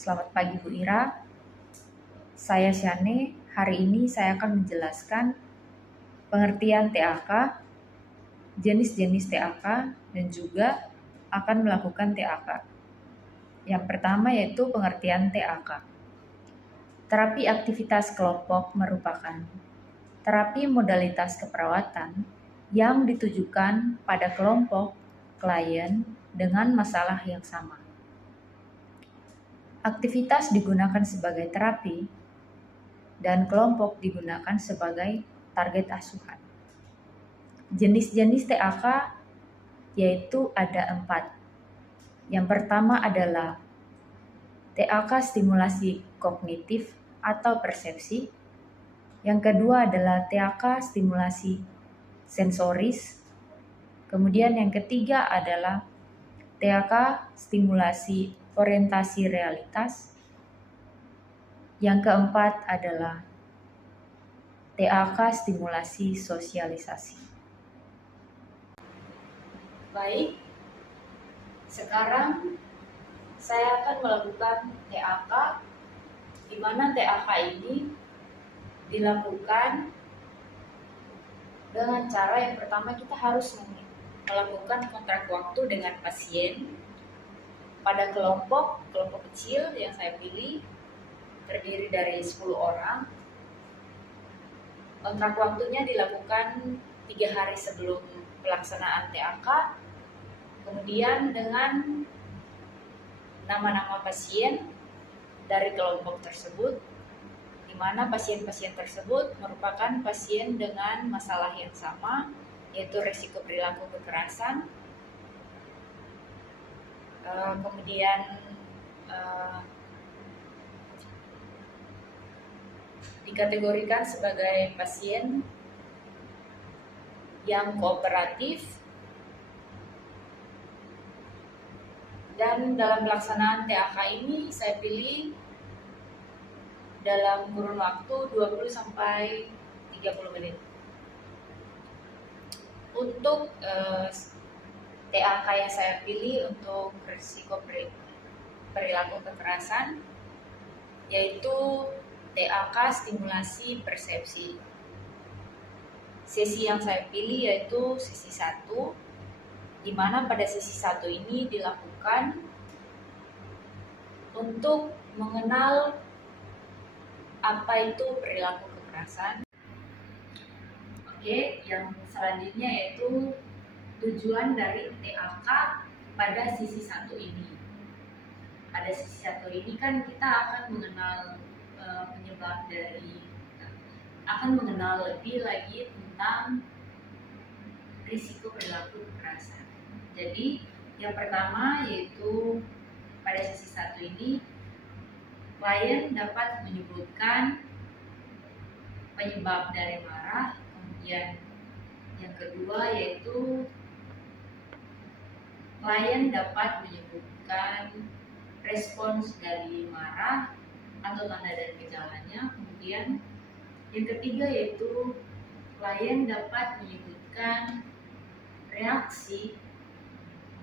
Selamat pagi Bu Ira, saya Syane. Hari ini saya akan menjelaskan pengertian TAK, jenis-jenis TAK, dan juga akan melakukan TAK. Yang pertama yaitu pengertian TAK. Terapi aktivitas kelompok merupakan terapi modalitas keperawatan yang ditujukan pada kelompok klien dengan masalah yang sama. Aktivitas digunakan sebagai terapi dan kelompok digunakan sebagai target asuhan. Jenis-jenis TAK yaitu ada 4. Yang pertama adalah TAK stimulasi kognitif atau persepsi. Yang kedua adalah TAK stimulasi sensoris. Kemudian yang ketiga adalah TAK stimulasi orientasi realitas. Yang keempat adalah TAK stimulasi sosialisasi. Baik, sekarang saya akan melakukan TAK, di mana TAK ini dilakukan dengan cara yang pertama kita harus melakukan kontrak waktu dengan pasien pada kelompok kecil yang saya pilih terdiri dari 10 orang. Kontrak waktunya dilakukan 3 hari sebelum pelaksanaan TAK, kemudian dengan nama-nama pasien dari kelompok tersebut, di mana pasien-pasien tersebut merupakan pasien dengan masalah yang sama, yaitu risiko perilaku kekerasan, kemudian dikategorikan sebagai pasien yang kooperatif, dan dalam pelaksanaan TAK ini saya pilih dalam kurun waktu 20-30 menit. Untuk TAK yang saya pilih untuk risiko perilaku kekerasan yaitu TAK stimulasi persepsi. Sesi yang saya pilih yaitu sesi 1, di mana pada sesi 1 ini dilakukan untuk mengenal apa itu perilaku kekerasan. Oke, yang selanjutnya yaitu tujuan dari TAK pada sesi 1 ini. Pada sesi 1 ini kan kita akan mengenal mengenal lebih lagi tentang risiko perilaku kekerasan. Jadi yang pertama yaitu pada sesi 1 ini klien dapat menyebutkan penyebab dari marah. Kemudian yang kedua yaitu klien dapat menyebutkan respons dari marah atau tanda dan gejalanya. Kemudian yang ketiga yaitu klien dapat menyebutkan reaksi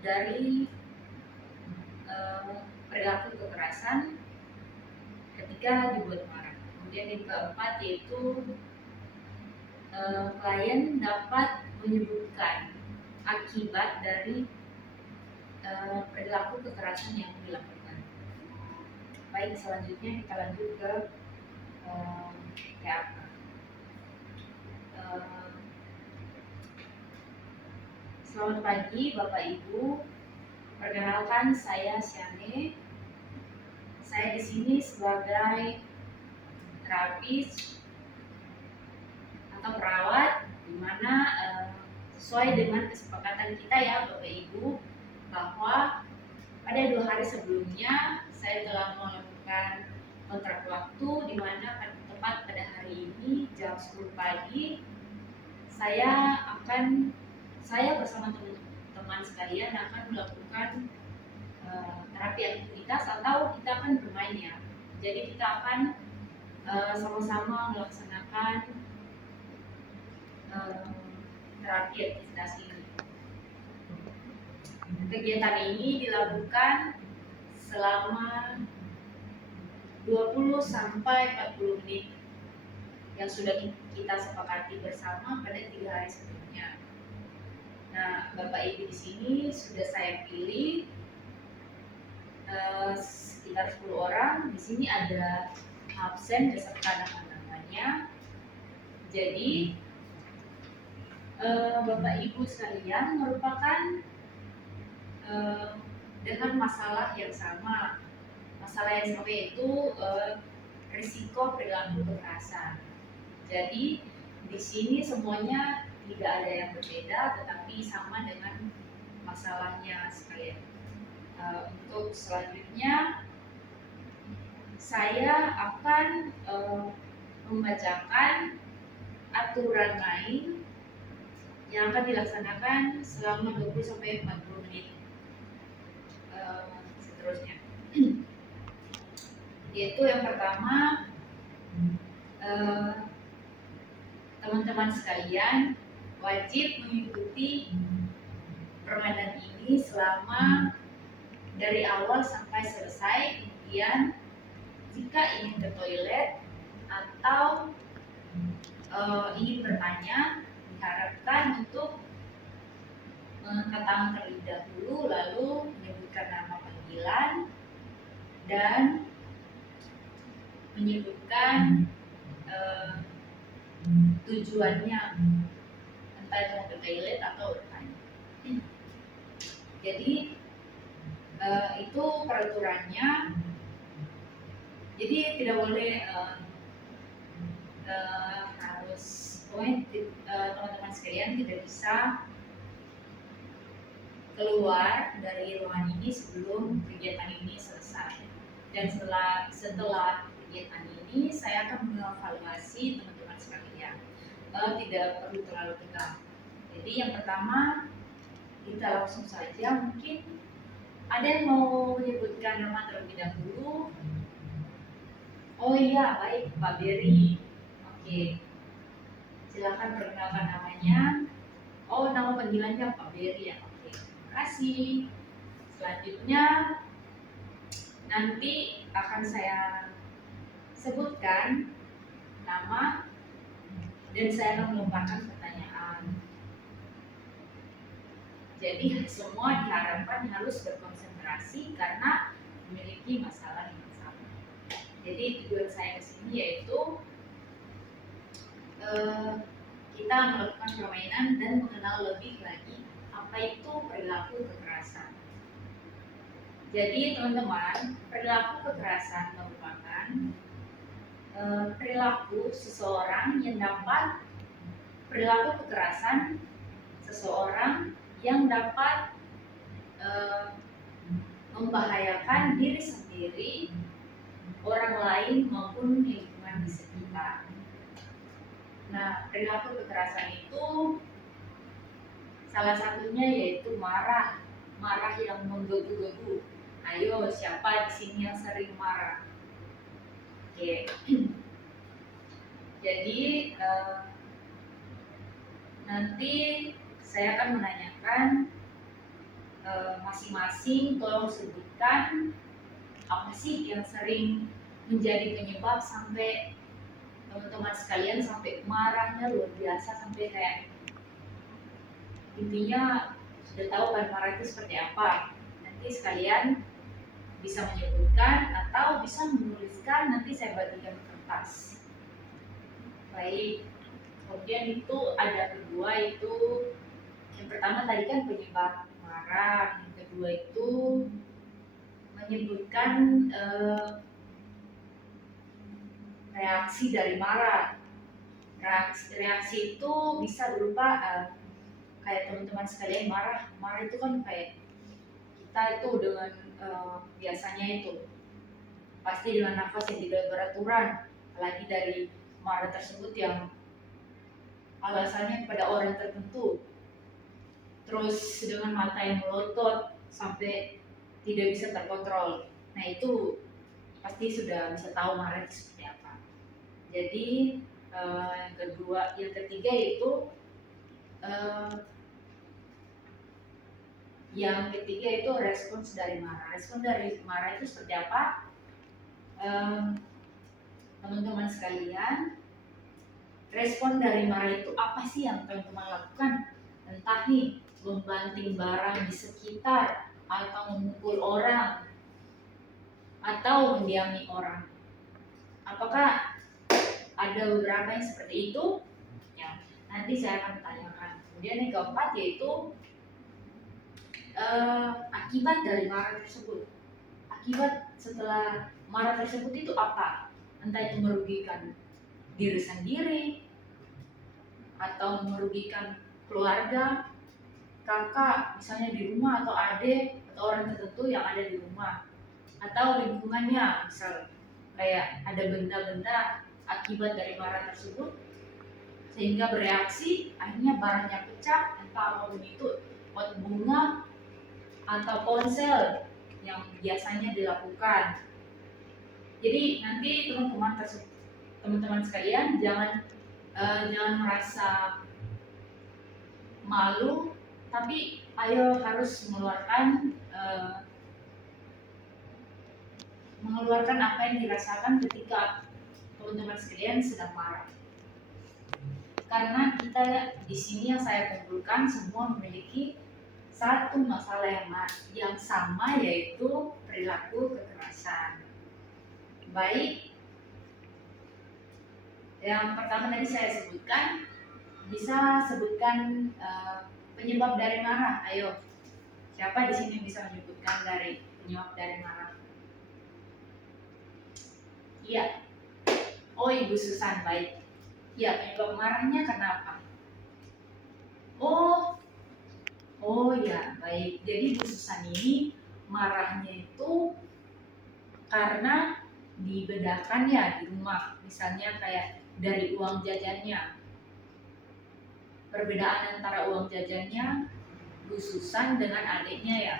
dari perilaku kekerasan ketika dibuat marah. Kemudian yang keempat yaitu klien dapat menyebutkan akibat dari perilaku kekerasan yang dilakukan. Baik, selanjutnya kita lanjut ke TAK. Selamat pagi Bapak Ibu. Perkenalkan, saya Syane. Saya di sini sebagai terapis atau perawat, di mana sesuai dengan kesepakatan kita ya Bapak Ibu, bahwa pada 2 hari sebelumnya saya telah melakukan kontrak waktu, di mana tepat pada hari ini jam 10 pagi saya bersama teman-teman sekalian akan melakukan terapi aktivitas atau kita akan bermain ya. Jadi kita akan sama-sama melaksanakan terapi aktivitas ini. Kegiatan ini dilakukan selama 20 sampai 40 menit yang sudah kita sepakati bersama pada 3 hari sebelumnya. Nah, Bapak Ibu di sini sudah saya pilih sekitar 10 orang. Di sini ada absen beserta nama-namanya. Jadi Bapak Ibu sekalian merupakan dengan masalah yang sama. Masalah yang sama yaitu risiko perilaku kekerasan. Jadi di sini semuanya tidak ada yang berbeda, tetapi sama dengan masalahnya sekalian. Untuk selanjutnya saya akan membacakan aturan main yang akan dilaksanakan selama 20 sampai 40 menit seterusnya. Yaitu yang pertama, teman-teman sekalian wajib mengikuti permainan ini selama dari awal sampai selesai. Kemudian jika ingin ke toilet atau ingin bertanya, diharapkan untuk mengangkat tangan terlebih dahulu, lalu menyebutkan nama panggilan dan menyebutkan tujuannya, entah itu mau ke toilet atau bertanya. Jadi itu peraturannya. Jadi tidak boleh harus teman-teman sekalian tidak bisa keluar dari ruangan ini sebelum kegiatan ini selesai. Dan setelah kegiatan ini saya akan mengevaluasi teman-teman sekalian. Tidak perlu terlalu tegang. Jadi yang pertama kita langsung saja, mungkin ada yang mau menyebutkan nama terlebih dahulu. Oh iya, baik, Pak Beri. Oke, silakan perkenalkan namanya. Oh, nama panggilannya Pak Beri ya. Oke, terima kasih. Selanjutnya nanti akan saya sebutkan nama dan saya akan melontarkan pertanyaan. Jadi semua diharapkan harus berkonsentrasi karena memiliki masalah yang sama. Jadi tujuan saya ke sini yaitu kita melakukan permainan dan mengenal lebih lagi apa itu perilaku kekerasan. Jadi teman-teman, perilaku kekerasan merupakan perilaku seseorang yang dapat perilaku kekerasan seseorang yang dapat membahayakan diri sendiri, orang lain maupun lingkungan di sekitar. Nah, perilaku kekerasan itu salah satunya yaitu marah yang menggebu-gebu. Ayo, siapa di sini yang sering marah? Oke. Jadi nanti saya akan menanyakan masing-masing, tolong sebutkan apa sih yang sering menjadi penyebab sampai teman-teman sekalian sampai marahnya luar biasa, sampai kayak intinya sudah tahu kan marah itu seperti apa. Nanti sekalian bisa menyebutkan atau bisa menuliskan, nanti saya bagikan kertas. Baik, kemudian itu ada kedua, itu yang pertama tadi kan penyebab marah, yang kedua itu menyebutkan reaksi dari marah. Reaksi itu bisa berupa kayak teman-teman sekalian marah itu kan kayak kita itu dengan biasanya itu pasti dengan nafas yang tidak beraturan, apalagi dari marah tersebut yang alasannya pada orang tertentu, terus dengan mata yang melotot sampai tidak bisa terkontrol. Nah, itu pasti sudah bisa tahu marah itu seperti apa. Jadi yang ketiga itu respons dari marah. Respons dari marah itu seperti apa? teman-teman sekalian, respon dari marah itu apa sih yang teman-teman lakukan? Entah nih, membanting barang di sekitar, atau memukul orang, atau mendiami orang. Apakah ada beberapa yang seperti itu? Ya, nanti saya akan tanyakan. Kemudian yang keempat yaitu akibat dari marah tersebut. Akibat setelah marah tersebut itu apa? Entah itu merugikan diri sendiri, atau merugikan keluarga, kakak misalnya di rumah, atau adik, atau orang tertentu yang ada di rumah, atau lingkungannya, misal kayak ada benda-benda akibat dari marah tersebut sehingga bereaksi akhirnya barangnya pecah, entah apapun itu, pot bunga atau ponsel yang biasanya dilakukan. Jadi nanti teman-teman sekalian jangan merasa malu, tapi ayo harus mengeluarkan apa yang dirasakan ketika teman-teman sekalian sedang marah. Karena kita di sini yang saya kumpulkan semua memiliki satu masalah yang sama, yaitu perilaku kekerasan. Baik, yang pertama tadi saya sebutkan, bisa sebutkan penyebab dari marah. Ayo, siapa di sini bisa menyebutkan dari penyebab dari marah? Iya. Oh, Ibu Susan, baik. Ya, penyebab marahnya kenapa? Oh ya, baik. Jadi Bu Susan ini marahnya itu karena dibedakan ya di rumah. Misalnya kayak dari uang jajannya. Perbedaan antara uang jajannya Bu Susan dengan adiknya ya.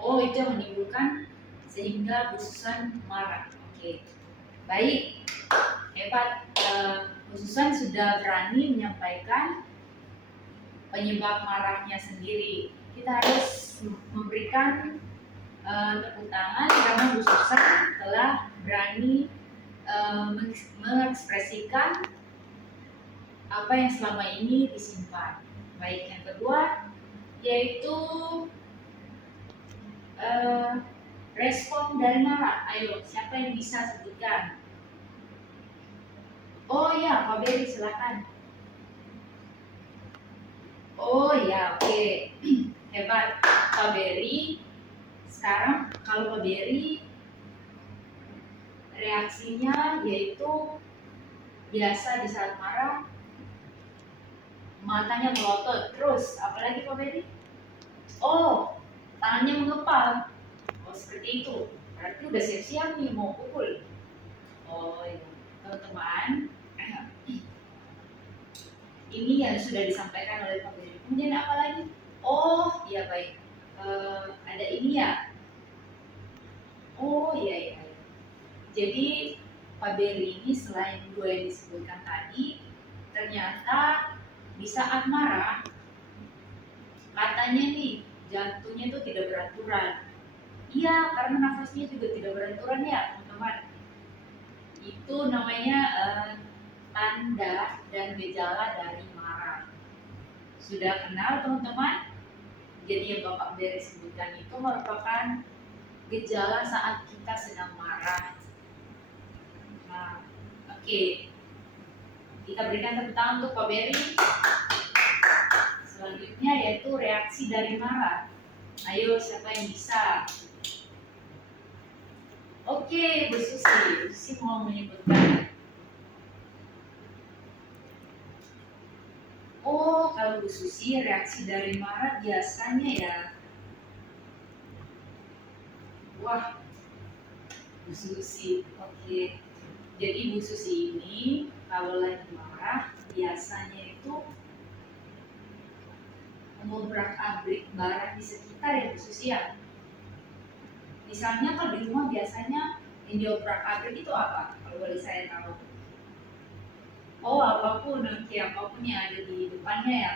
Oh, itu yang menimbulkan sehingga Bu Susan marah. Oke. Baik. Hebat. Bu Susan sudah berani menyampaikan penyebab marahnya sendiri. Kita harus memberikan tepuk tangan karena Bu Susan telah berani mengekspresikan apa yang selama ini disimpan. Baik, yang kedua yaitu respon dari marah. Ayo, siapa yang bisa sebutkan? Oh ya, Pak Beri, silakan. Oh ya, oke. Hebat, Pak Beri. Sekarang kalau Pak Beri reaksinya yaitu biasa di saat marah matanya melotot, terus apalagi Pak Beri? Oh, tangannya mengepal. Oh, seperti itu. Berarti udah siap-siap nih mau pukul. Oh iya, teman-teman. Ini yang sudah disampaikan oleh Pak Beri. Kemudian apa lagi? Oh iya, baik. Ada ini ya. Oh iya. Jadi Pak Beri ini selain dua yang disebutkan tadi, ternyata di saat marah katanya nih jantungnya itu tidak beraturan. Iya, karena nafasnya juga tidak beraturan ya teman-teman. Itu namanya tanda dan gejala dari marah. Sudah kenal teman-teman? Jadi yang Bapak Beri sebutkan itu merupakan gejala saat kita sedang marah. Nah, oke. Kita berikan tepuk tangan untuk Pak Beri. Selanjutnya yaitu reaksi dari marah. Ayo, siapa yang bisa? Oke, Bu Susi mau menyebutkan. Oh, kalau Bu Susi reaksi dari marah biasanya ya. Wah, Bu Susi, oke. Jadi Bu Susi ini kalau lagi marah biasanya itu mengobrak-abrik barang di sekitar ya Bu Susi ya. Misalnya kalau di rumah biasanya yang diobrak-abrik itu apa? Kalau boleh saya tahu. Oh, apapun yang ada di depannya ya.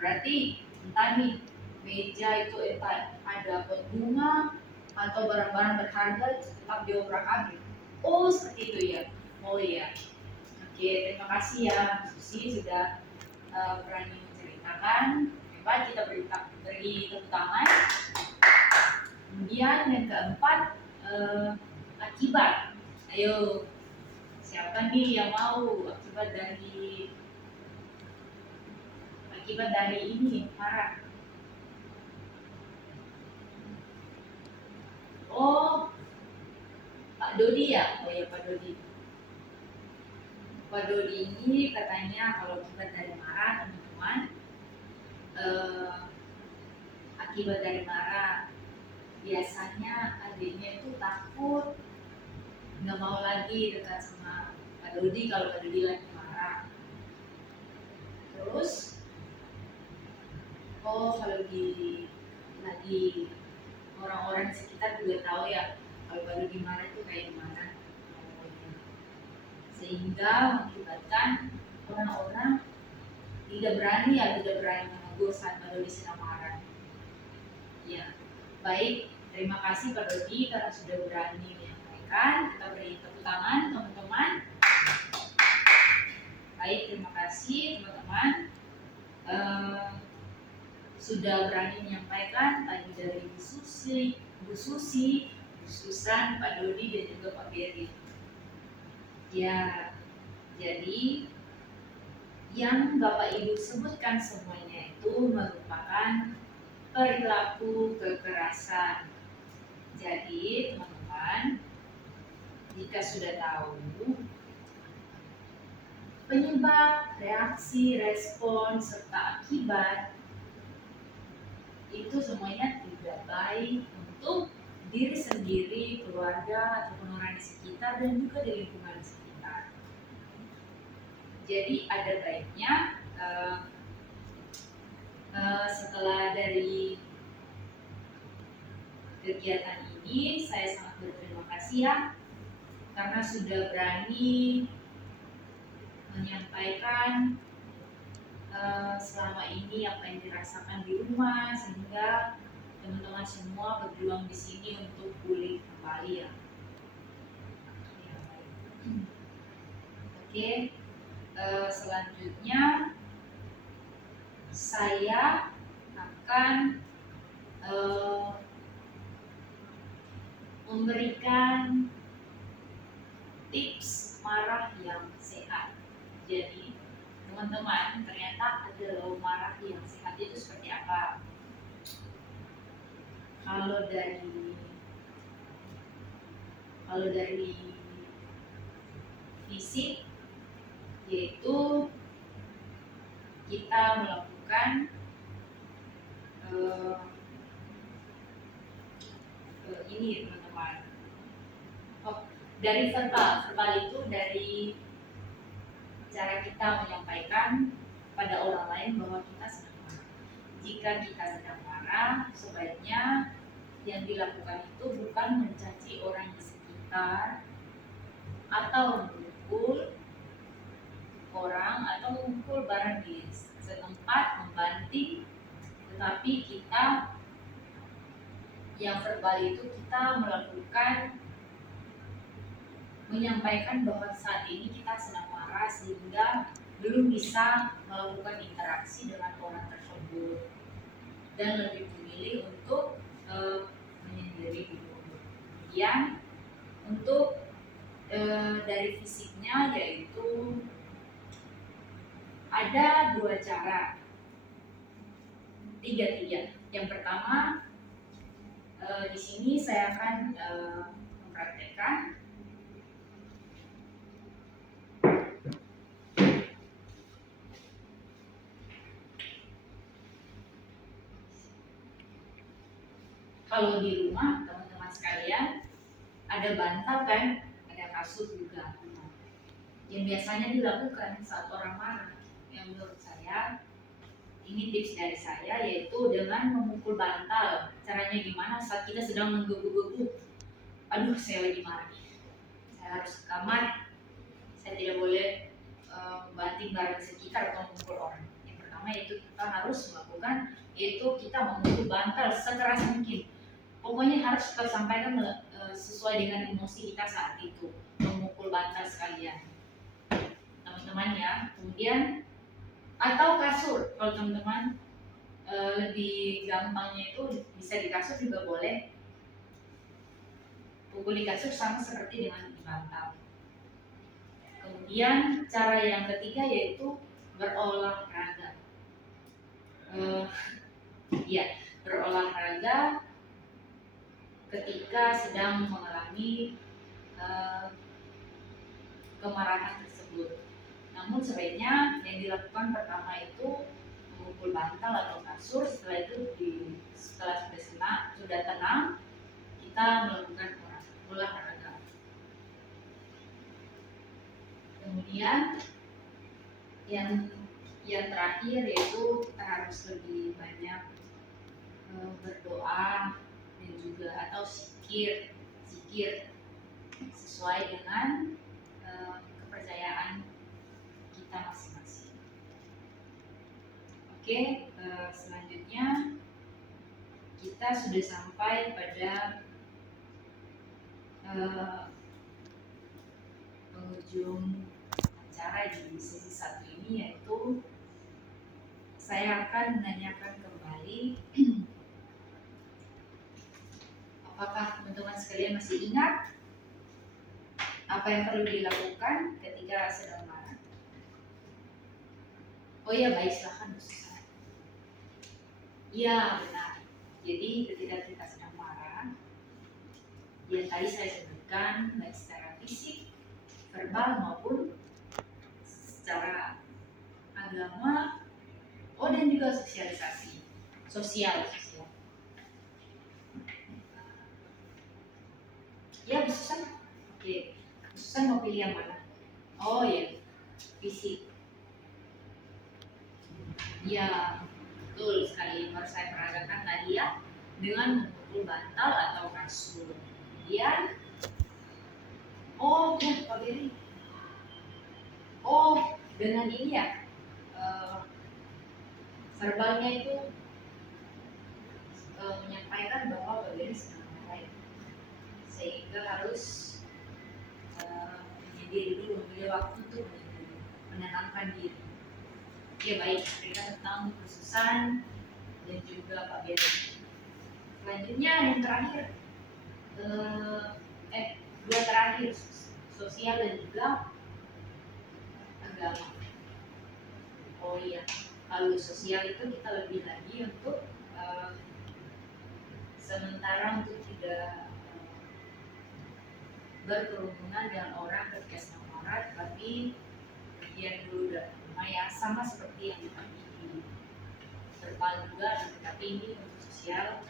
Berarti entah nih meja itu entah ada pot bunga atau barang-barang berharga itu tetap diobrak-abrik. Oh seperti itu ya. Oh iya. Oke, terima kasih ya Bu Susi sudah berani menceritakan. Hebat, kita beri tepuk tangan. Kemudian yang keempat, akibat. Ayo, siapa nih yang mau akibat dari ini marah? Oh, Pak Dodi ya? Oh ya Pak Dodi. Pak Dodi ini katanya kalau akibat dari marah teman-teman, akibat dari marah biasanya adiknya itu takut, nggak mau lagi dekat sama Pak Dodi kalau Pak Dodi lagi marah. Terus, oh kalau lagi orang-orang di sekitar juga tahu ya kalau Pak Dodi marah itu kayak gimana. Sehingga mengakibatkan orang-orang tidak berani menegur saat Pak Dodi sedang marah. Ya, baik. Terima kasih Pak Dodi karena sudah berani menyampaikan. Kita beri tepuk tangan teman-teman. Baik, terima kasih teman-teman. Sudah berani menyampaikan tadi dari Bu Susi, Bu Susan, Pak Dodi dan juga Pak Beri. Ya, jadi yang Bapak Ibu sebutkan semuanya itu merupakan perilaku kekerasan. Jadi teman-teman, jika sudah tahu penyebab, reaksi, respon, serta akibat, itu semuanya tidak baik untuk diri sendiri, keluarga, ataupun orang di sekitar, dan juga di lingkungan sekitar. Jadi ada baiknya setelah dari kegiatan ini, saya sangat berterima kasih ya karena sudah berani menyampaikan selama ini apa yang dirasakan di rumah, sehingga teman-teman semua berjuang di sini untuk pulih kembali ya. Oke, selanjutnya saya akan memberikan tips marah yang sehat. Jadi teman-teman, ternyata ada loh marah yang sehat itu seperti apa. Kalau dari fisik, yaitu kita melakukan ini teman-teman. Oh, dari verbal itu dari cara kita menyampaikan pada orang lain bahwa kita sedang marah. Jika kita sedang marah, sebaiknya yang dilakukan itu bukan mencaci orang di sekitar atau memukul orang atau memukul barang di setempat, membanting, tetapi kita yang verbal itu kita menyampaikan bahwa saat ini kita sedang marah sehingga belum bisa melakukan interaksi dengan orang tersebut dan lebih memilih untuk menyendiri dulu. Kemudian untuk dari fisiknya yaitu ada dua cara, tiga. Yang pertama di sini saya akan mempraktekkan kalau di rumah teman-teman sekalian ada bantal kan, ada kasur juga. Yang biasanya dilakukan saat orang marah, yang menurut saya ini tips dari saya yaitu dengan memukul bantal. Caranya gimana? Saat kita sedang menggebu-gebu, aduh saya lagi marah, saya harus ke kamar, saya tidak boleh banting barang sekitar atau memukul orang. Yang pertama yaitu kita harus melakukan yaitu kita memukul bantal sekeras mungkin. Pokoknya harus kita sampaikan sesuai dengan emosi kita saat itu, memukul bantal sekalian, teman-teman ya. Kemudian atau kasur, kalau teman-teman lebih gampangnya itu bisa di kasur juga boleh. Pukul di kasur sama seperti dengan di bantal. Kemudian cara yang ketiga yaitu berolahraga. Ya, berolahraga ketika sedang mengalami kemarahan tersebut. Namun sebaiknya yang dilakukan pertama itu memukul bantal atau kasur. Setelah itu setelah sudah tenang, kita melakukan olahraga. Kemudian yang terakhir yaitu kita harus lebih banyak berdoa dan juga atau zikir sesuai dengan kepercayaan kita masing-masing. Oke, selanjutnya kita sudah sampai pada penghujung acara di sesi 1 ini, yaitu saya akan menanyakan kembali apakah teman-teman sekalian masih ingat apa yang perlu dilakukan ketika sedang marah? Oh iya, baik, silahkan Bu Susan. Iya, benar. Jadi ketika kita sedang marah, yang tadi saya sebutkan baik secara fisik, verbal maupun secara agama, dan juga sosialisasi, sosial. Ya, Bu Susan. Oke, Bu Susan mau pilih yang mana? Oh ya, fisik. Ya, betul sekali. Baru saya peragakan tadi ya, dengan memukul bantal atau kasur. Kemudian, ya Pak Beri. Dengan ini ya, verbalnya itu menyampaikan bahwa Pak Beri sedang marah, sehingga harus menyendiri dulu, memilih waktu untuk menenangkan diri. Ya baik, berikan tentang Bu Susan dan juga Pak Beri. Selanjutnya yang terakhir, dua terakhir, sosial dan juga agama. Oh iya, kalau sosial itu kita lebih lagi untuk sementara untuk tidak berkerumunan dengan orang ketika sedang marah, tapi dia dulu dan rumah ya, sama seperti yang ditagi di verbal juga, tapi ini untuk sosial.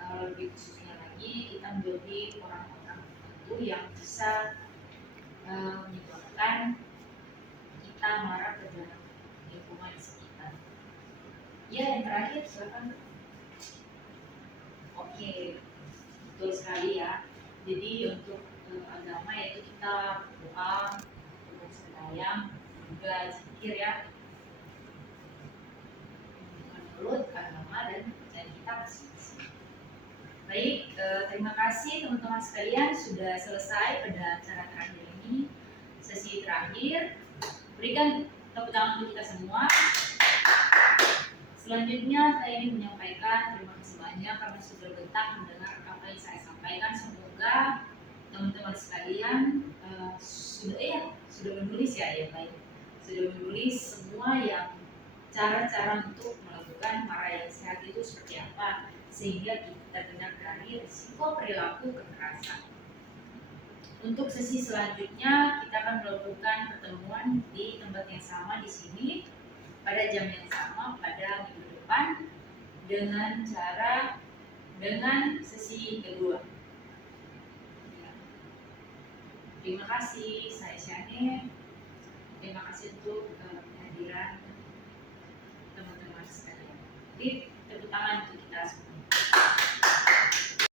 Lebih khususnya lagi kita menjadi orang-orang tertentu yang bisa menyebabkan kita marah ke dalam lingkungan sekitar. Ya, yang terakhir silakan. Oke, betul sekali ya. Jadi untuk agama yaitu kita berdoa, bersembahyang, juga zikir ya, menurut agama dan kita masing-masing. Baik, terima kasih teman-teman sekalian sudah selesai pada acara terakhir ini, sesi terakhir. Berikan tepuk tangan untuk kita semua. Selanjutnya saya ingin menyampaikan terima kasih banyak karena sudah betah mendengar apa yang saya sampaikan. Semoga teman-teman sekalian sudah menulis ya baik, sudah menulis semua yang cara-cara untuk melakukan marah yang sehat itu seperti apa, sehingga kita terhindar dari risiko perilaku kekerasan. Untuk sesi selanjutnya kita akan melakukan pertemuan di tempat yang sama di sini pada jam yang sama pada minggu depan dengan sesi kedua. Ya. Terima kasih, saya Syane. Terima kasih untuk kehadiran teman-teman sekalian. Tepuk tangan untuk kita semua.